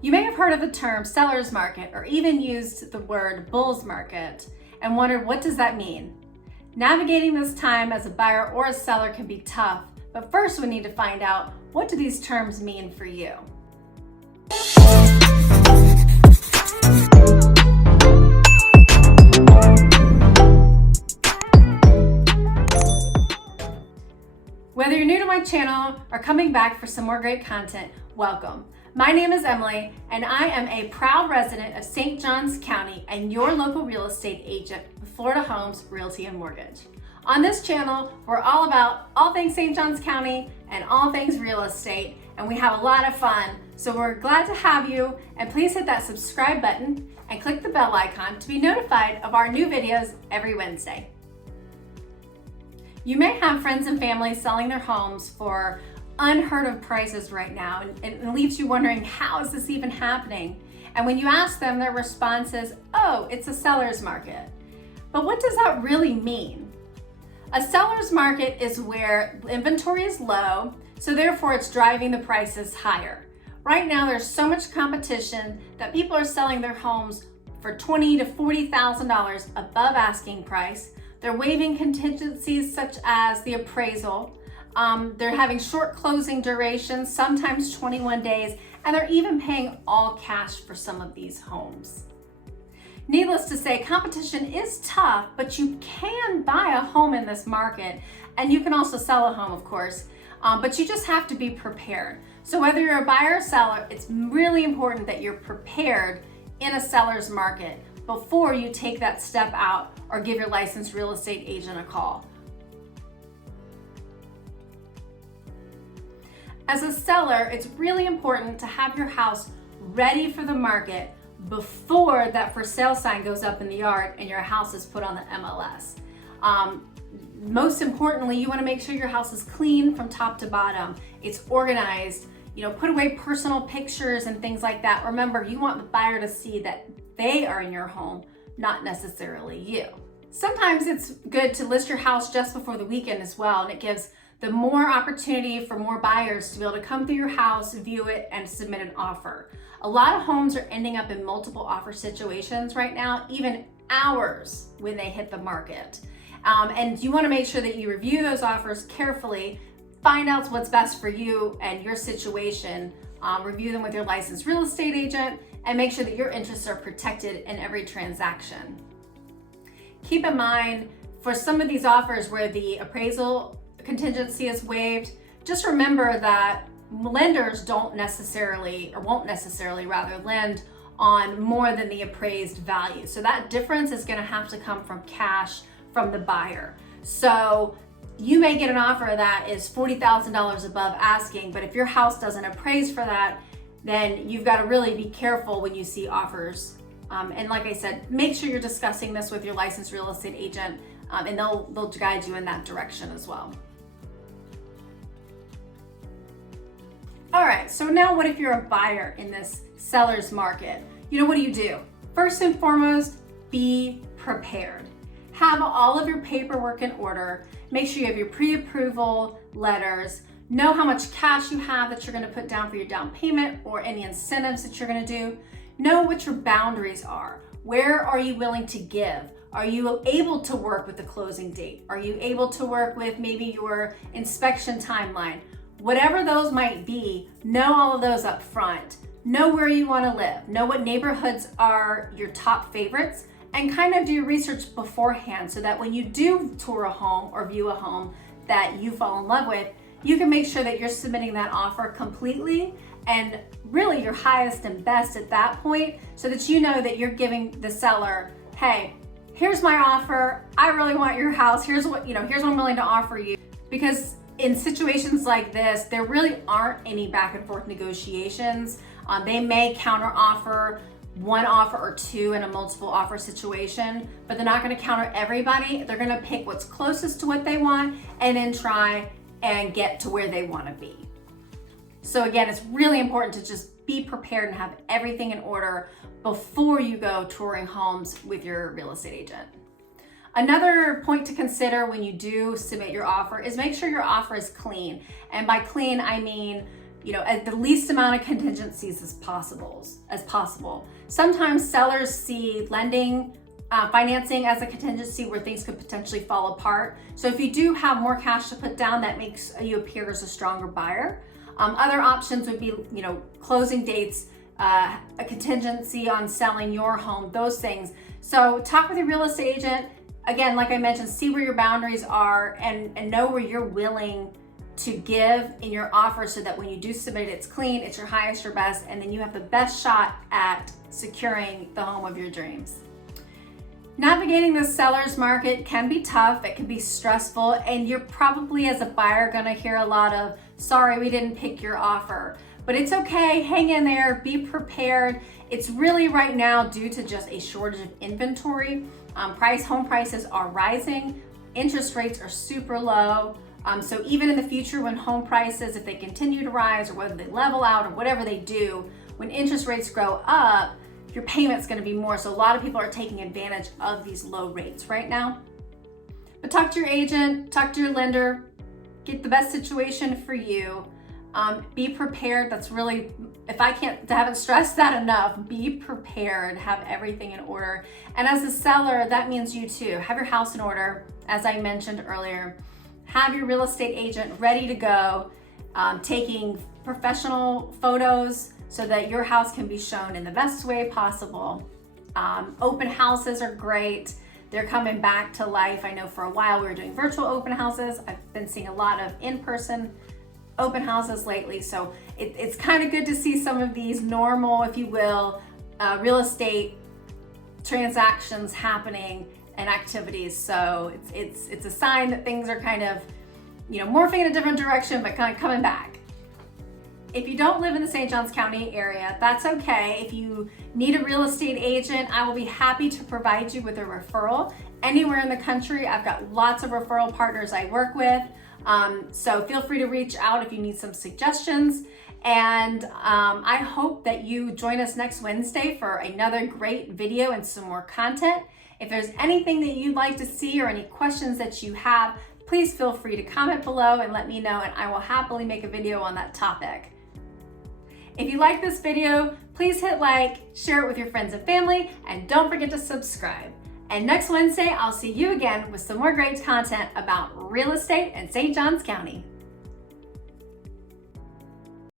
You may have heard of the term seller's market or even used the word bull's market and wondered, what does that mean? Navigating this time as a buyer or a seller can be tough, but first we need to find out, what do these terms mean for you? Whether you're new to my channel or coming back for some more great content, welcome. My name is Emily, and I am a proud resident of St. Johns County and your local real estate agent with Florida Homes Realty and Mortgage. On this channel, we're all about all things St. Johns County and all things real estate, and we have a lot of fun. So we're glad to have you, and please hit that subscribe button and click the bell icon to be notified of our new videos every Wednesday. You may have friends and family selling their homes for unheard of prices right now, and it leaves you wondering, how is this even happening? And when you ask them, their response is, oh, it's a seller's market. But what does that really mean? A seller's market is where inventory is low, so therefore it's driving the prices higher. Right now there's so much competition that people are selling their homes for $20,000 to $40,000 above asking price. They're waiving contingencies such as the appraisal. They're having short closing durations, sometimes 21 days, and they're even paying all cash for some of these homes. Needless to say, competition is tough, but you can buy a home in this market, and you can also sell a home, of course, but you just have to be prepared. So whether you're a buyer or seller, it's really important that you're prepared in a seller's market before you take that step out or give your licensed real estate agent a call. As a seller, it's really important to have your house ready for the market before that for sale sign goes up in the yard and your house is put on the MLS. Most importantly, you want to make sure your house is clean from top to bottom. It's organized. Put away personal pictures and things like that. Remember, you want the buyer to see that they are in your home, not necessarily you. Sometimes it's good to list your house just before the weekend as well, and it gives the more opportunity for more buyers to be able to come through your house, view it, and submit an offer. A lot of homes are ending up in multiple offer situations right now, even hours when they hit the market. And you want to make sure that you review those offers carefully, find out what's best for you and your situation, review them with your licensed real estate agent, and make sure that your interests are protected in every transaction. Keep in mind, for some of these offers where the appraisal contingency is waived, just remember that lenders won't necessarily lend on more than the appraised value. So that difference is going to have to come from cash from the buyer. So you may get an offer that is $40,000 above asking, but if your house doesn't appraise for that, then you've got to really be careful when you see offers. And like I said, make sure you're discussing this with your licensed real estate agent, and they'll guide you in that direction as well. All right, so now what if you're a buyer in this seller's market? What do you do? First and foremost, be prepared. Have all of your paperwork in order. Make sure you have your pre-approval letters. Know how much cash you have that you're going to put down for your down payment or any incentives that you're going to do. Know what your boundaries are. Where are you willing to give? Are you able to work with the closing date? Are you able to work with maybe your inspection timeline? Whatever those might be, know all of those up front. Know where you want to live. Know what neighborhoods are your top favorites, and kind of do your research beforehand so that when you do tour a home or view a home that you fall in love with, you can make sure that you're submitting that offer completely and really your highest and best at that point, so that you know that you're giving the seller, hey, here's my offer. I really want your house. Here's what I'm willing to offer you. Because in situations like this, there really aren't any back and forth negotiations. They may counter offer one offer or two in a multiple offer situation, but they're not going to counter everybody. They're going to pick what's closest to what they want and then try and get to where they want to be. So again, it's really important to just be prepared and have everything in order before you go touring homes with your real estate agent. Another point to consider when you do submit your offer is make sure your offer is clean. And by clean, I mean at the least amount of contingencies as possible. Sometimes sellers see lending, financing as a contingency where things could potentially fall apart. So if you do have more cash to put down, that makes you appear as a stronger buyer. Other options would be, closing dates, a contingency on selling your home, those things. So talk with your real estate agent. Again, like I mentioned, see where your boundaries are and know where you're willing to give in your offer so that when you do submit it, it's clean, it's your highest, your best, and then you have the best shot at securing the home of your dreams. Navigating the seller's market can be tough, it can be stressful, and you're probably as a buyer gonna hear a lot of, sorry, we didn't pick your offer. But it's okay, hang in there, be prepared. It's really right now due to just a shortage of inventory. Home prices are rising, interest rates are super low. So even in the future when home prices, if they continue to rise or whether they level out or whatever they do, when interest rates grow up, your payment's gonna be more. So a lot of people are taking advantage of these low rates right now. But talk to your agent, talk to your lender, get the best situation for you. Be prepared. That's really, I haven't stressed that enough. Be prepared, have everything in order. And as a seller, that means you too. Have your house in order, as I mentioned earlier. Have your real estate agent ready to go, taking professional photos so that your house can be shown in the best way possible. Open houses are great. They're coming back to life. I know for a while we were doing virtual open houses. I've been seeing a lot of in-person open houses lately. So it's kind of good to see some of these normal, if you will, real estate transactions happening and activities. So it's a sign that things are kind of, morphing in a different direction, but kind of coming back. If you don't live in the St. Johns County area, that's okay. If you need a real estate agent, I will be happy to provide you with a referral anywhere in the country. I've got lots of referral partners I work with. So feel free to reach out if you need some suggestions. And I hope that you join us next Wednesday for another great video and some more content. If there's anything that you'd like to see or any questions that you have, please feel free to comment below and let me know, and I will happily make a video on that topic. If you like this video, please hit like, share it with your friends and family, and don't forget to subscribe. And next Wednesday, I'll see you again with some more great content about real estate in St. Johns County.